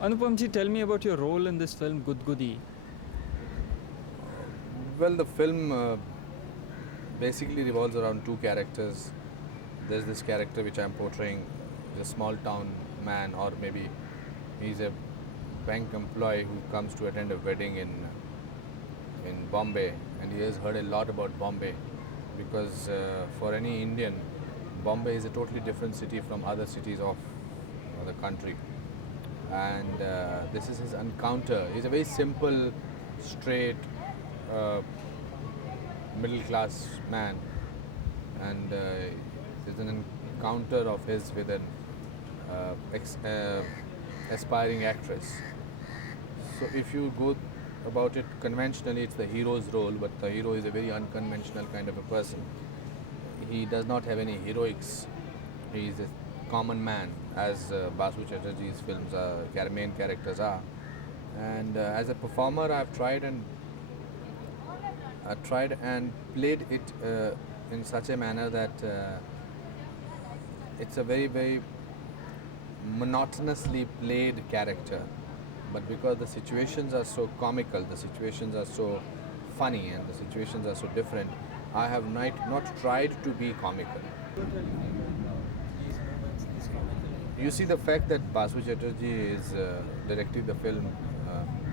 Anupam ji, tell me about your role in this film, Gudgudee. Well, the film basically revolves around two characters. There's this character which I'm portraying, is a small town man, or maybe he's a bank employee who comes to attend a wedding in Bombay, and he has heard a lot about Bombay because for any Indian, Bombay is a totally different city from other cities of the country. And this is his encounter. He's a very simple, straight, uh, middle class man, and there's an encounter of his with an aspiring actress. So if you go about it conventionally, it's the hero's role, but the hero is a very unconventional kind of a person. He does not have any heroics. He is a common man, as Basu Chatterjee's films main characters are. And as a performer, I've tried and played it in such a manner that it's a very monotonously played character. But because the situations are so comical, the situations are so funny, and the situations are so different, I have not tried to be comical. You see, the fact that Basu Chatterjee is directing the film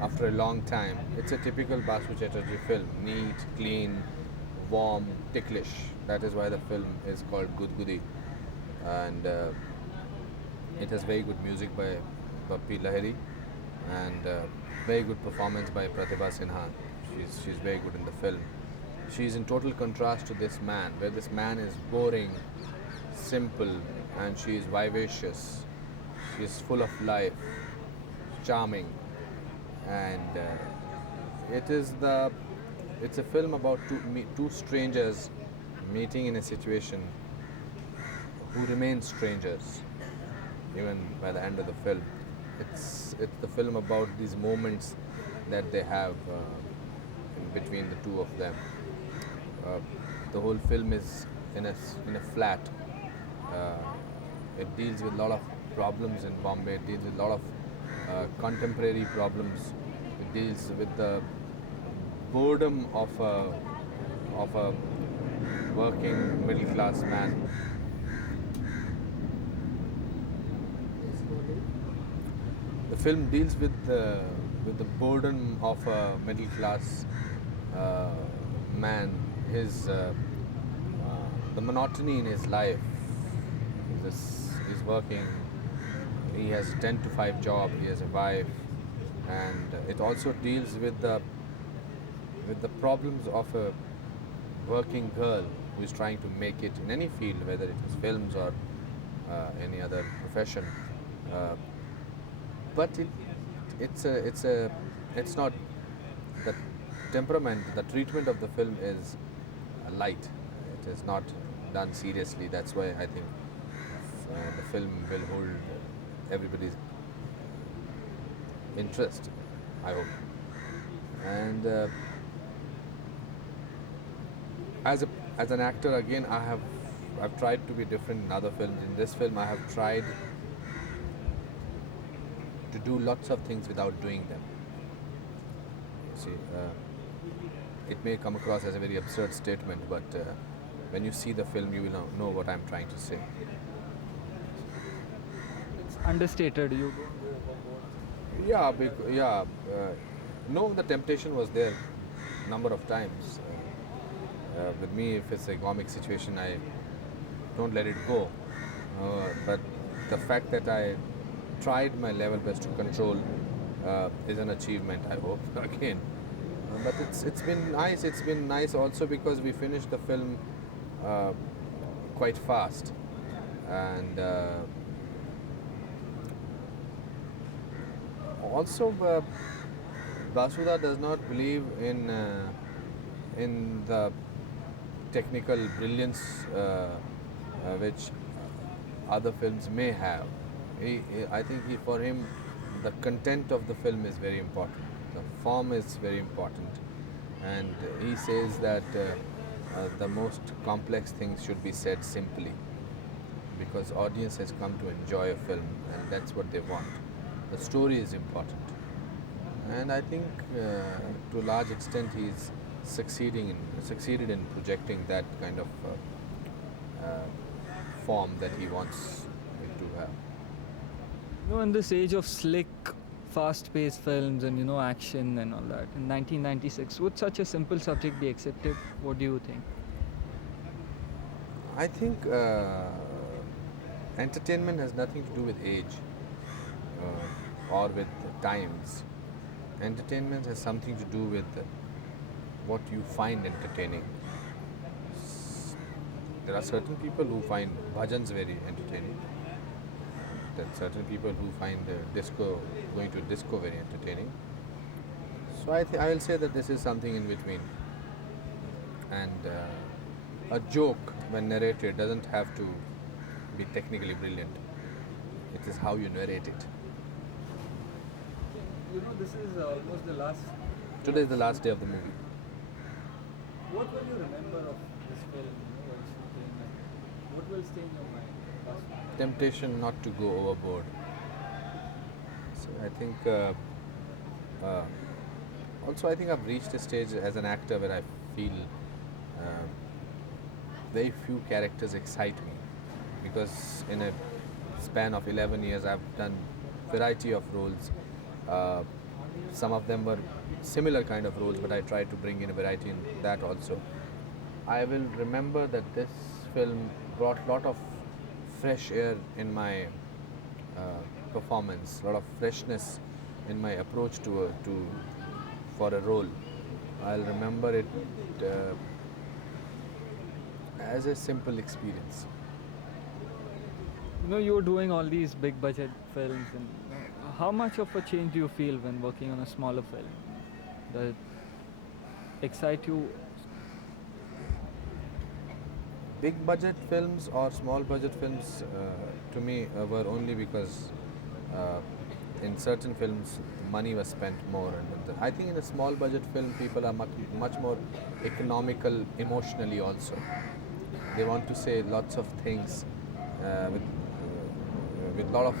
after a long time, it's a typical Basu Chatterjee film: neat, clean, warm, ticklish. That is why the film is called Gudgudee, and it has very good music by Bappi Lahiri, and very good performance by Pratibha Sinha. She's very good in the film. She's in total contrast to this man, where this man is boring, simple, and she is vivacious. She is full of life, charming, and it's a film about two strangers meeting in a situation who remain strangers even by the end of the film. It's the film about these moments that they have in between the two of them. Uh, the whole film is in a flat. It deals with a lot of problems in Bombay. It deals with a lot of contemporary problems. It deals with the boredom of a working middle class man. The film deals with the boredom of a middle class man. The monotony in his life. He's working. He has a 10 to 5 job. He has a wife, and it also deals with the problems of a working girl who is trying to make it in any field, whether it is films or any other profession. Uh, but it's not the temperament. The treatment of the film is light. It is not done seriously. That's why I think the film will hold everybody's interest, I hope. And as an actor, again, I've tried to be different in other films. In this film, I have tried to do lots of things without doing them. You see, it may come across as a very absurd statement, but when you see the film, you will know what I'm trying to say. It's understated. You don't go overboard. Yeah, yeah. No, the temptation was there a number of times. With me, if it's a comic situation, I don't let it go. But the fact that I tried my level best to control is an achievement, I hope. Again, but it's been nice. It's been nice also because we finished the film quite fast, and also Basuda does not believe in the technical brilliance which other films may have. I think for him, the content of the film is very important. The form is very important, and he says that the most complex things should be said simply, because audience has come to enjoy a film, and that's what they want. the story is important. And I think to a large extent he's succeeded in projecting that kind of form that he wants it to have. In this age of slick, fast-paced films and action and all that, in 1996, would such a simple subject be accepted? What do you think? I think entertainment has nothing to do with age or with times. Entertainment has something to do with what you find entertaining. There are certain people who find bhajans very entertaining. There are certain people who find going to disco very entertaining. So I will say that this is something in between. And a joke, when narrated, doesn't have to be technically brilliant. It is how you narrate it. This is almost the last. Today is the last day of the movie. What will you remember of this film? While shooting, and what will stay in your mind? Temptation not to go overboard. So I think also I think I've reached a stage as an actor where I feel very few characters excite me, because in a span of 11 years I've done variety of roles. Some of them were similar kind of roles, but I tried to bring in a variety in that also. I will remember that this film brought a lot of fresh air in my performance, a lot of freshness in my approach for a role. I'll remember it as a simple experience. You were doing all these big budget films, and how much of a change do you feel when working on a smaller film? Does it excite you? Big budget films or small budget films to me were only because in certain films money was spent more, and I think in a small budget film people are much more economical emotionally also. They want to say lots of things with lot of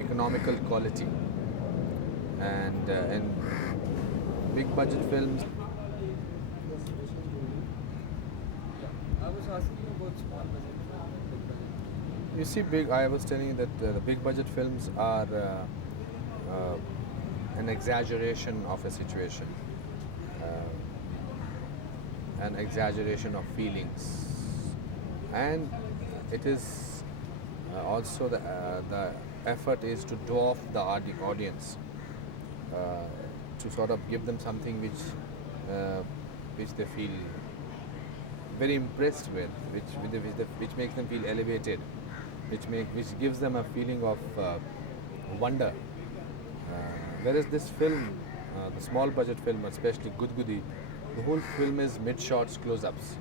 economical quality, and in big budget films. I was asking you about small budget film and big budget. You see, I was telling you that the big budget films are an exaggeration of a situation, an exaggeration of feelings, and it is also the effort is to dwarf the audience, to sort of give them something which they feel very impressed with, which makes them feel elevated, which gives them a feeling of wonder. Whereas this film, the small budget film, especially Gudgudee, the whole film is mid-shots, close-ups.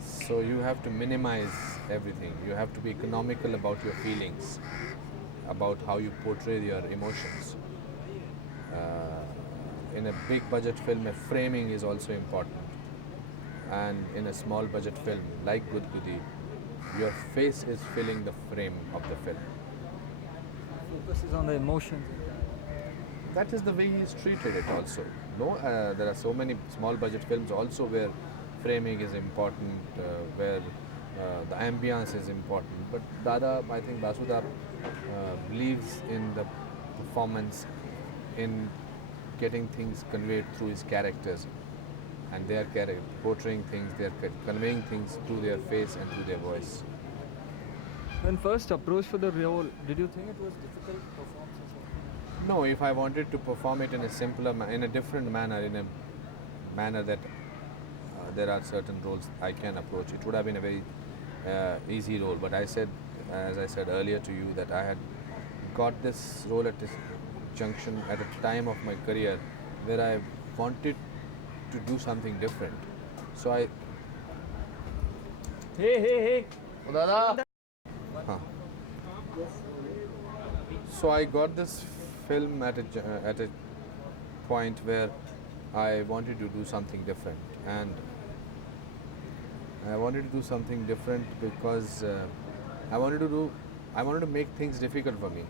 So you have to minimize everything. You have to be economical about your feelings, about how you portray your emotions. In a big budget film, a framing is also important. And in a small budget film like Gudgudee, your face is filling the frame of the film. Focus is on the emotions. That is the way he is treated it also. No, there are so many small budget films also where framing is important, where the ambience is important. But I think Basu believes in the performance, in getting things conveyed through his characters, and they are portraying things, they are conveying things through their face and through their voice. When first approached for the role, did you think it was difficult to perform such a film? No, if I wanted to perform it in a simpler, in a different manner, in a manner that there are certain roles I can approach, it would have been a very easy role. But I said, as I said earlier to you, that I had got this role at this junction at a time of my career where I wanted to do something different. So Hey. So I got this film at a point where I wanted to do something different, and I wanted to do something different because I wanted to make things difficult for me.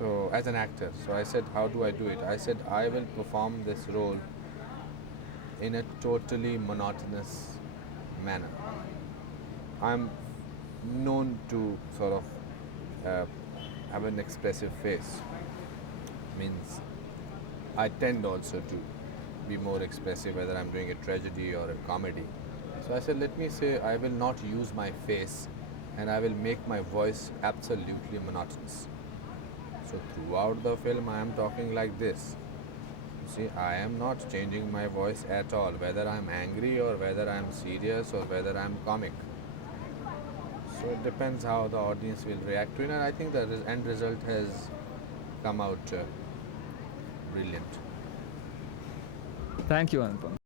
So, as an actor, so I said, how do I do it? I said, I will perform this role in a totally monotonous manner. I'm known to sort of uh, have an expressive face. Means I tend also to be more expressive whether I'm doing a tragedy or a comedy. So I said, let me say I will not use my face and I will make my voice absolutely monotonous. So throughout the film, I am talking like this. See, I am not changing my voice at all, whether I'm angry or whether I'm serious or whether I'm comic. So it depends how the audience will react to it, and I think the end result has come out brilliant. Thank you, Anupam.